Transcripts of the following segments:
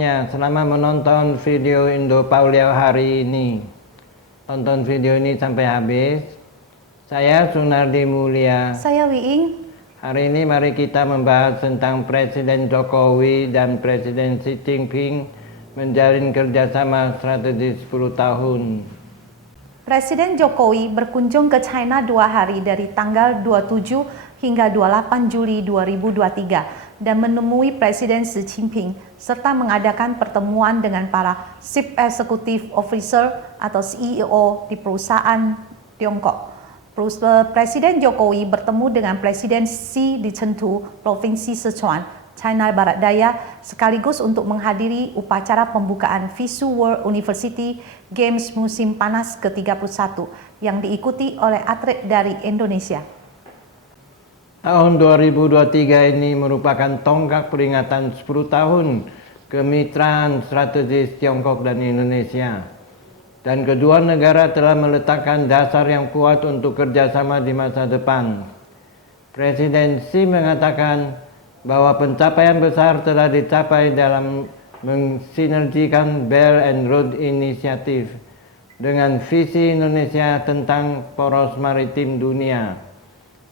semuanya, selamat menonton video Indo Pauliau hari ini. Tonton video ini sampai habis. Saya Sunardi Mulia. Saya Wiing. Hari ini mari kita membahas tentang Presiden Jokowi dan Presiden Xi Jinping menjalin kerjasama strategi 10 tahun. Presiden Jokowi berkunjung ke China 2 hari dari tanggal 27 hingga 28 Juli 2023 dan menemui Presiden Xi Jinping serta mengadakan pertemuan dengan para Chief Executive Officer atau CEO di perusahaan Tiongkok. Presiden Jokowi bertemu dengan Presiden Xi di Chengdu, Provinsi Sichuan, China Barat Daya, sekaligus untuk menghadiri upacara pembukaan FISU World University Games musim panas ke-31 yang diikuti oleh atlet dari Indonesia. Tahun 2023 ini merupakan tonggak peringatan 10 tahun kemitraan strategis Tiongkok dan Indonesia. Dan kedua negara telah meletakkan dasar yang kuat untuk kerjasama di masa depan. Presiden Xi mengatakan bahwa pencapaian besar telah dicapai dalam mensinergikan Belt and Road Initiative dengan visi Indonesia tentang poros maritim dunia.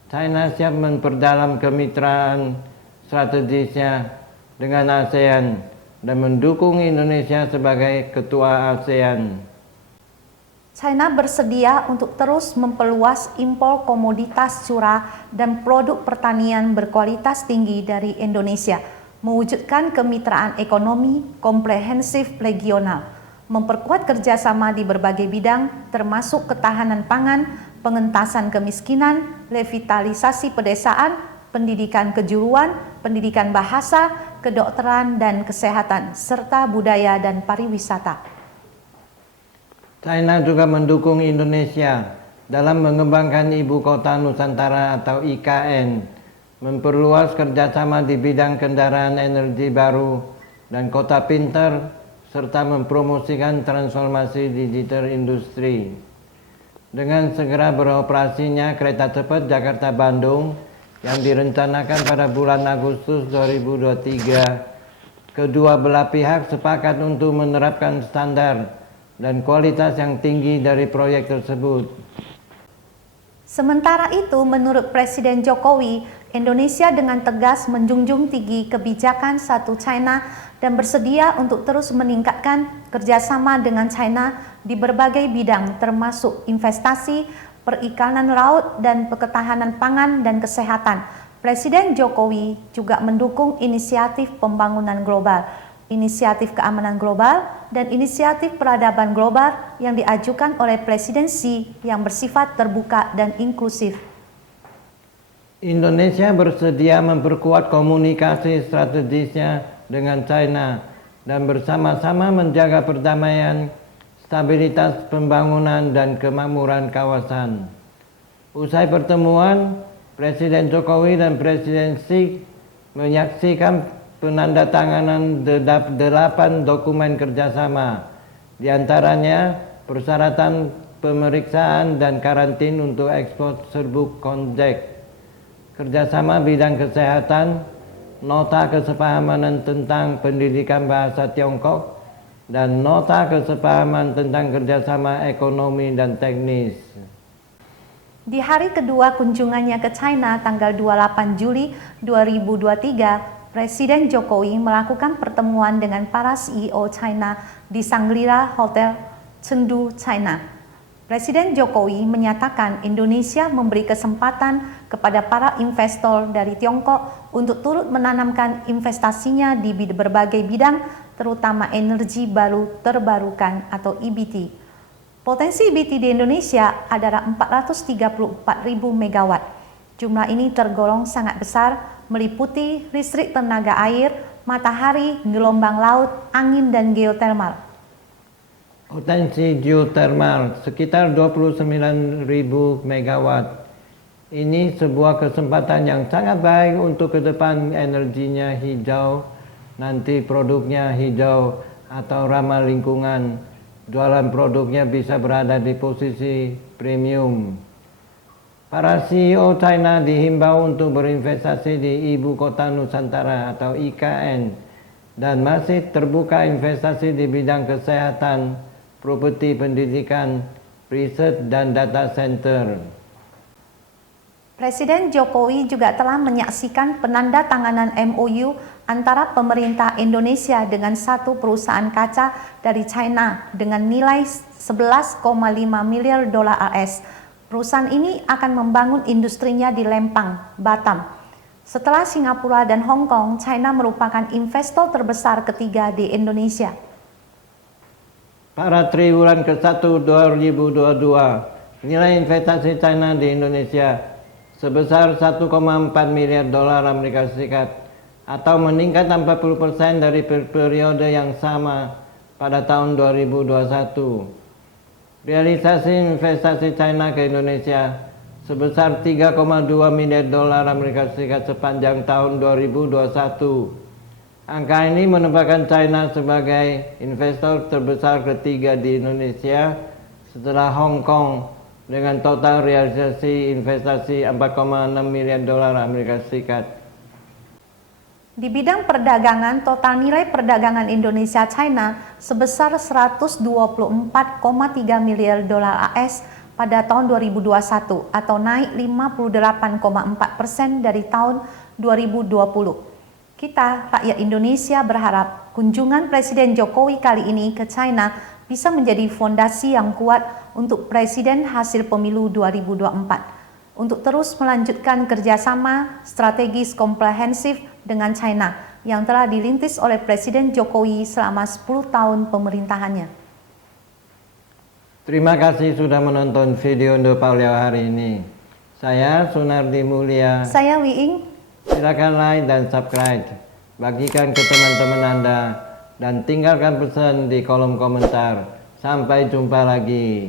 China siap memperdalam kemitraan strategisnya dengan ASEAN dan mendukung Indonesia sebagai ketua ASEAN. China bersedia untuk terus memperluas impor komoditas curah dan produk pertanian berkualitas tinggi dari Indonesia, mewujudkan kemitraan ekonomi komprehensif regional, memperkuat kerjasama di berbagai bidang termasuk ketahanan pangan, pengentasan kemiskinan, revitalisasi pedesaan, pendidikan kejuruan, pendidikan bahasa, kedokteran dan kesehatan, serta budaya dan pariwisata. China juga mendukung Indonesia dalam mengembangkan Ibu Kota Nusantara atau IKN, memperluas kerjasama di bidang kendaraan energi baru dan kota pintar, serta mempromosikan transformasi digital industri. Dengan segera beroperasinya kereta cepat Jakarta-Bandung yang direncanakan pada bulan Agustus 2023, kedua belah pihak sepakat untuk menerapkan standar dan kualitas yang tinggi dari proyek tersebut. Sementara itu, menurut Presiden Jokowi, Indonesia dengan tegas menjunjung tinggi kebijakan satu China dan bersedia untuk terus meningkatkan kerjasama dengan China di berbagai bidang termasuk investasi, perikanan laut, dan ketahanan pangan dan kesehatan. Presiden Jokowi juga mendukung inisiatif pembangunan global, inisiatif keamanan global, dan inisiatif peradaban global yang diajukan oleh Presiden Xi yang bersifat terbuka dan inklusif. Indonesia bersedia memperkuat komunikasi strategisnya dengan China dan bersama-sama menjaga perdamaian, stabilitas pembangunan, dan kemakmuran kawasan. Usai pertemuan, Presiden Jokowi dan Presiden Xi menyaksikan penandatanganan 8 dokumen kerjasama, diantaranya persyaratan pemeriksaan dan karantin untuk ekspor serbuk konjak, kerjasama bidang kesehatan, nota kesepahaman tentang pendidikan bahasa Tiongkok, dan nota kesepahaman tentang kerjasama ekonomi dan teknis. Di hari kedua kunjungannya ke China tanggal 28 Juli 2023, Presiden Jokowi melakukan pertemuan dengan para CEO China di Shangri-La Hotel Chengdu, China. Presiden Jokowi menyatakan Indonesia memberi kesempatan kepada para investor dari Tiongkok untuk turut menanamkan investasinya di berbagai bidang, terutama energi baru terbarukan atau EBT. Potensi EBT di Indonesia adalah 434.000 megawatt. Jumlah ini tergolong sangat besar, meliputi listrik tenaga air, matahari, gelombang laut, angin, dan geotermal. Potensi geotermal sekitar 29.000 megawatt. Ini sebuah kesempatan yang sangat baik untuk ke depan energinya hijau, nanti produknya hijau atau ramah lingkungan. Jualan produknya bisa berada di posisi premium. Para CEO China dihimbau untuk berinvestasi di Ibu Kota Nusantara atau IKN dan masih terbuka investasi di bidang kesehatan, properti pendidikan, riset dan data center. Presiden Jokowi juga telah menyaksikan penandatanganan MOU antara pemerintah Indonesia dengan satu perusahaan kaca dari China dengan nilai 11,5 miliar dolar AS. Perusahaan ini akan membangun industrinya di Lempang, Batam. Setelah Singapura dan Hong Kong, China merupakan investor terbesar ketiga di Indonesia. Pada triwulan ke-1 2022, nilai investasi China di Indonesia sebesar 1,4 miliar dolar Amerika Serikat atau meningkat 40% dari periode yang sama pada tahun 2021. Realisasi investasi China ke Indonesia sebesar 3,2 miliar dolar Amerika Serikat sepanjang tahun 2021. Angka ini menempatkan China sebagai investor terbesar ketiga di Indonesia setelah Hong Kong dengan total realisasi investasi 4,6 miliar dolar Amerika Serikat. Di bidang perdagangan, total nilai perdagangan Indonesia-China sebesar 124,3 miliar dolar AS pada tahun 2021 atau naik 58,4% dari tahun 2020. Kita, rakyat Indonesia berharap kunjungan Presiden Jokowi kali ini ke China bisa menjadi fondasi yang kuat untuk Presiden hasil pemilu 2024 untuk terus melanjutkan kerjasama strategis komprehensif dengan China yang telah dirintis oleh Presiden Jokowi selama 10 tahun pemerintahannya. Terima kasih sudah menonton video Indo Paulia hari ini. Saya Sunardi Mulia. Saya Wiing. Silakan like dan subscribe. Bagikan ke teman-teman Anda dan tinggalkan pesan di kolom komentar. Sampai jumpa lagi.